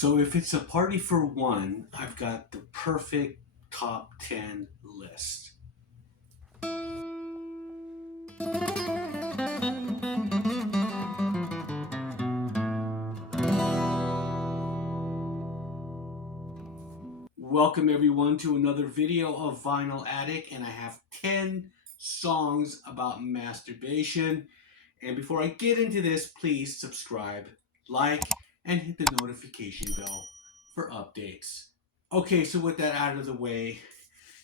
So if it's a party for one, I've got the perfect top 10 list. Welcome everyone to another video of Vinyl Addict, and I have 10 songs about masturbation. And before I get into this, please subscribe, like, and hit the notification bell for updates. Okay, so with that out of the way,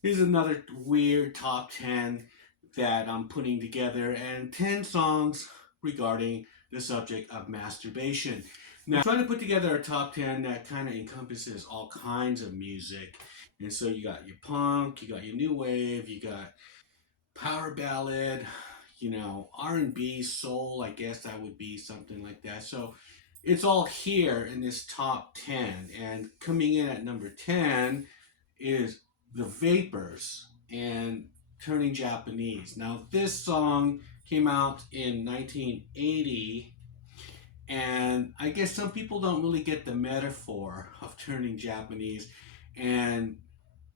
here's another weird top 10 that I'm putting together, and 10 songs regarding the subject of masturbation. Now, I'm trying to put together a top 10 that kind of encompasses all kinds of music. And so you got your punk, you got your new wave, you got power ballad, R&B, soul, I guess that would be something like that. So it's all here in this top 10. And coming in at number 10 is The Vapors and Turning Japanese. Now, this song came out in 1980, and I guess some people don't really get the metaphor of turning Japanese. And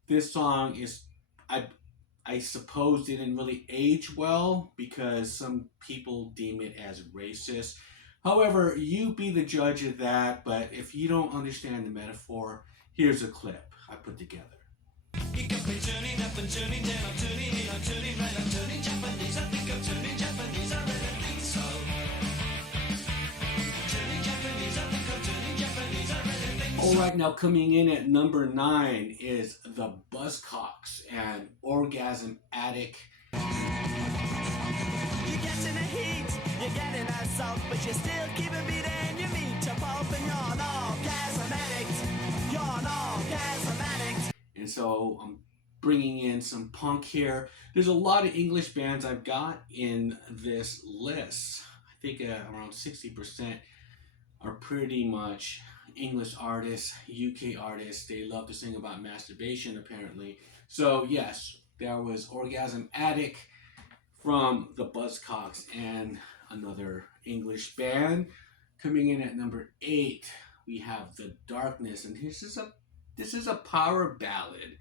this song is, I suppose, didn't really age well because some people deem it as racist. However, you be the judge of that, but if you don't understand the metaphor, here's a clip I put together. You got me turning up and turning down, I'm turning in, I'm turning right, I'm turning Japanese, I think I'm turning Japanese, I really think so. Turning Japanese, I think I'm turning Japanese, I really think so. Alright, now coming in at number 9 is the Buzzcocks and Orgasm Addict. You're getting a heat, you're getting a salt, but you still keep a beat and you meet to pulp, and you're an orgasm addict, you're an orgasm addict. And so I'm bringing in some punk here. There's a lot of English bands I've got in this list. I think around 60% are pretty much English artists, UK artists. They love to sing about masturbation, apparently. So yes, there was Orgasm Addict from the Buzzcocks and another English band. Coming in at number 8, we have The Darkness, and this is a power ballad,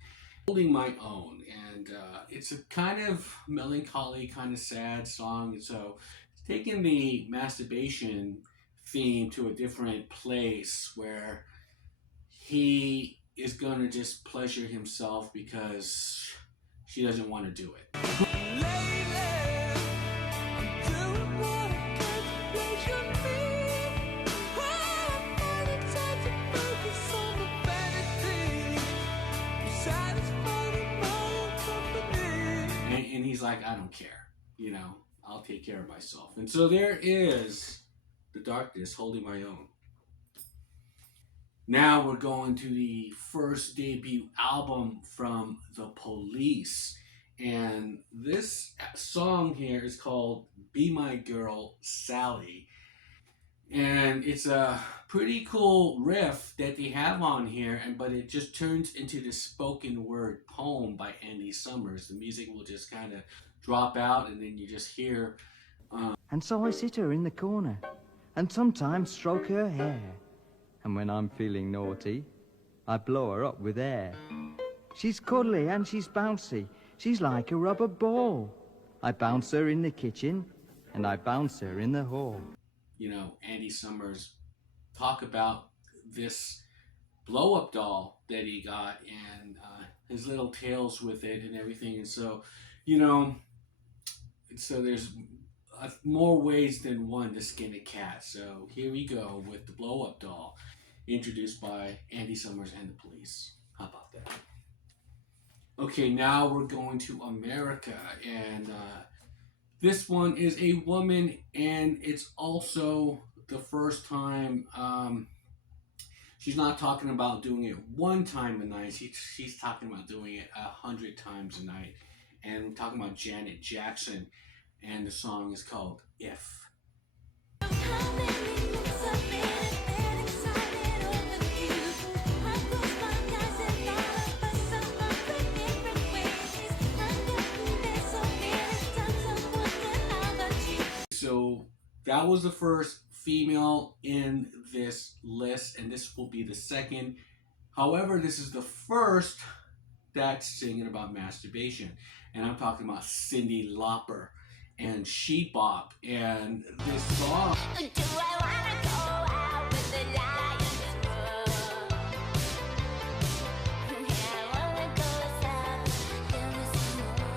Holding My Own, and it's a kind of melancholy, kind of sad song. And so it's taking the masturbation theme to a different place where he is going to just pleasure himself because she doesn't want to do it. And he's like, I don't care, I'll take care of myself. And so there is The Darkness, Holding My Own. Now we're going to the first debut album from The Police. And this song here is called Be My Girl, Sally. And it's a pretty cool riff that they have on here, but it just turns into this spoken word poem by Andy Summers. The music will just kind of drop out, and then you just hear. And so I sit her in the corner, and sometimes stroke her hair. And when I'm feeling naughty, I blow her up with air. She's cuddly and she's bouncy, she's like a rubber ball. I bounce her in the kitchen, and I bounce her in the hall. Andy Summers talk about this blow-up doll that he got and his little tales with it and everything. And so, so there's more ways than one to skin a cat. So here we go with the blow-up doll, introduced by Andy Summers and the Police. How about that? Okay, now we're going to America, and this one is a woman, and it's also the first time. She's not talking about doing it one time a night. She's talking about doing it 100 times a night. And we're talking about Janet Jackson, and the song is called If. So that was the first female in this list, and this will be the second. However, this is the first that's singing about masturbation. And I'm talking about Cyndi Lauper and She Bop. And this song, Do I wanna go out with the lions roar? Yeah, I wanna go south, there was more.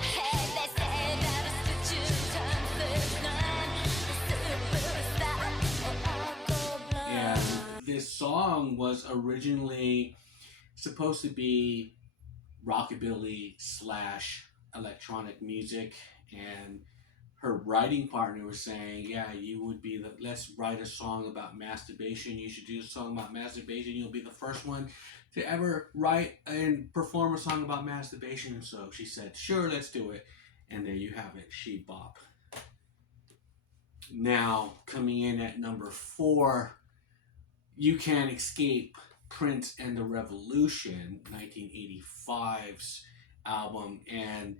Hey, they say that it's the children's first night. The superstar, I'll go blind. and this song was originally supposed to be rockabilly slash electronic music, and her writing partner was saying, yeah, you would be the, let's write a song about masturbation, you should do a song about masturbation, you'll be the first one to ever write and perform a song about masturbation. And so she said, sure, let's do it. And there you have it, She Bop. Now, coming in at number 4, You Can't Escape Prince and the Revolution, 1985's album. And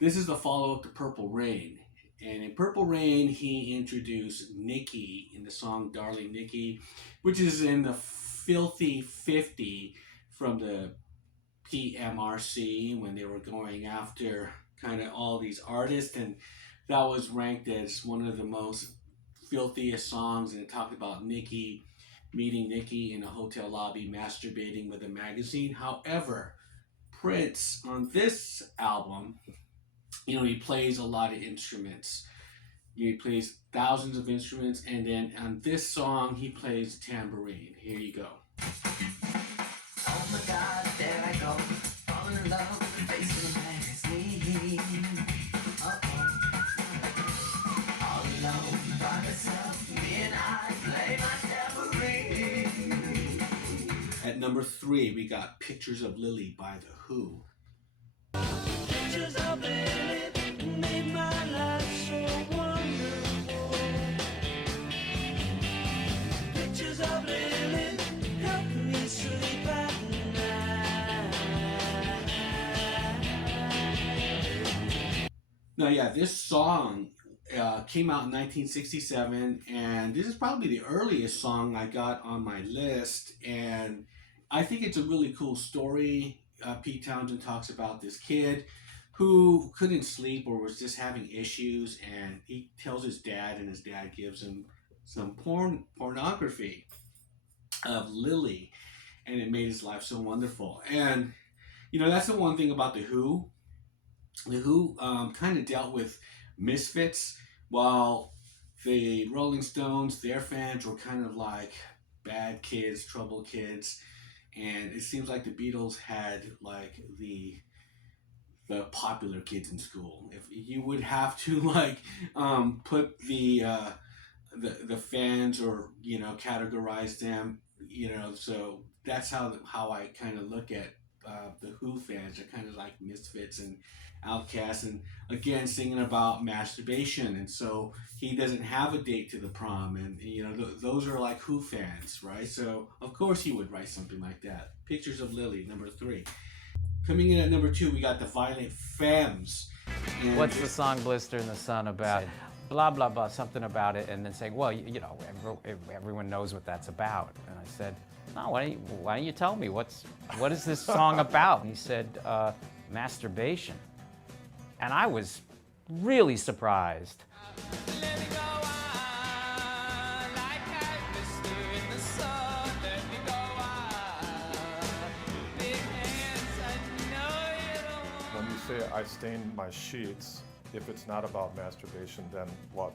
this is the follow-up to Purple Rain. And in Purple Rain, he introduced Nikki in the song Darling Nikki, which is in the Filthy 50 from the PMRC when they were going after kind of all these artists. And that was ranked as one of the most filthiest songs. And it talked about Nikki meeting Nikki in a hotel lobby, masturbating with a magazine. However, Prince on this album, he plays a lot of instruments. He plays thousands of instruments, and then on this song, he plays tambourine. Here you go. Oh my God, there I go, falling in love, facing the magazine. All alone by myself, me and I play my tambourine. At number 3, we got Pictures of Lily by The Who. Pictures of Lily made my life so wonderful. Pictures of Lily help me sleep at night. Now, yeah, this song came out in 1967, and this is probably the earliest song I got on my list, and I think it's a really cool story. Pete Townsend talks about this kid who couldn't sleep or was just having issues, and he tells his dad, and his dad gives him some pornography of Lily, and it made his life so wonderful. And that's the one thing about The Who. The Who kind of dealt with misfits, while the Rolling Stones, their fans were kind of like bad kids, trouble kids. And it seems like the Beatles had like the popular kids in school. If you would have to put the fans, or categorize them, so that's how I kind of look at the Who fans. They're kind of like misfits and outcasts, and again singing about masturbation. And so he doesn't have a date to the prom, and those are like Who fans, right? So of course he would write something like that. Pictures of Lily, number 3. Coming in at number 2, we got the Violent Femmes. And what's the song Blister in the Sun about? Blah, blah, blah, something about it, and then saying, well, everyone knows what that's about. And I said, no, why don't you tell me, what is this song about? And he said, masturbation. And I was really surprised. When you say I stained my sheets, if it's not about masturbation, then what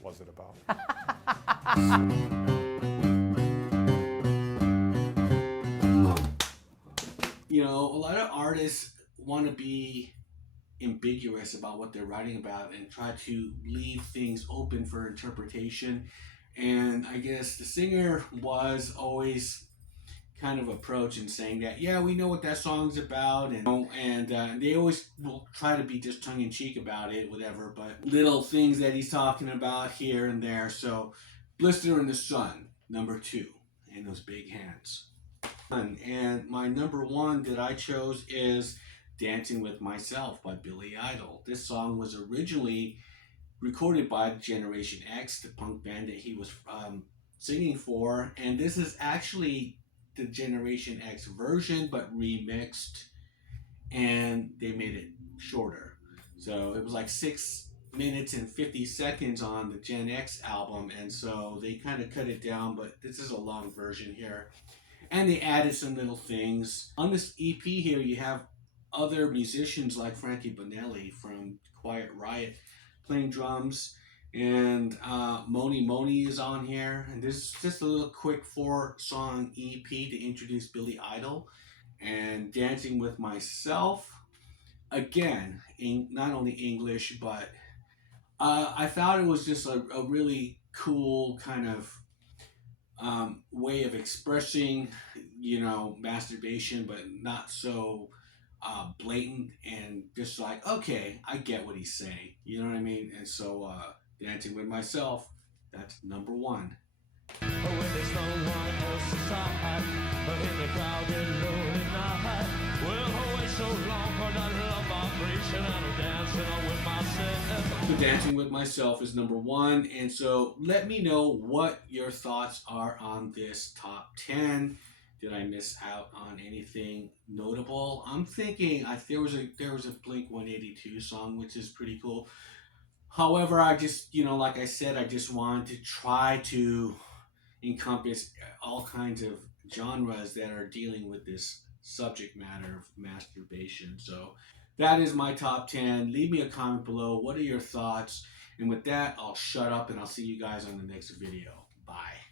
was it about? A lot of artists want to be ambiguous about what they're writing about and try to leave things open for interpretation. And I guess the singer was always kind of approach and saying that, yeah, we know what that song's about, and they always will try to be just tongue-in-cheek about it, whatever, but little things that he's talking about here and there. So Blister in the Sun, number 2, and those big hands. And my number 1 that I chose is Dancing with Myself by Billy Idol. This song was originally recorded by Generation X, the punk band that he was singing for, and this is actually the Generation X version, but remixed, and they made it shorter. So it was like 6 minutes and 50 seconds on the Gen X album, and so they kind of cut it down, but this is a long version here. And they added some little things. On this EP here, you have other musicians like Frankie Bonelli from Quiet Riot playing drums, and Moni Moni is on here. And this is just a little quick 4-song EP to introduce Billy Idol. And Dancing with Myself, again, in not only English, but I thought it was just a really cool kind of way of expressing, masturbation, but not so blatant, and just like, okay, I get what he's saying. You know what I mean? And so, Dancing with Myself, that's number one. When there's no one else inside, in the crowded lonely night, well, I wait so long for that love vibration, and I'm dancing on with myself. So Dancing with Myself is number one, and so let me know what your thoughts are on this top 10. Did I miss out on anything notable? I'm thinking there was a Blink 182 song, which is pretty cool. However, I just, like I said, I just wanted to try to encompass all kinds of genres that are dealing with this subject matter of masturbation. So that is my top 10. Leave me a comment below. What are your thoughts? And with that, I'll shut up and I'll see you guys on the next video. Bye.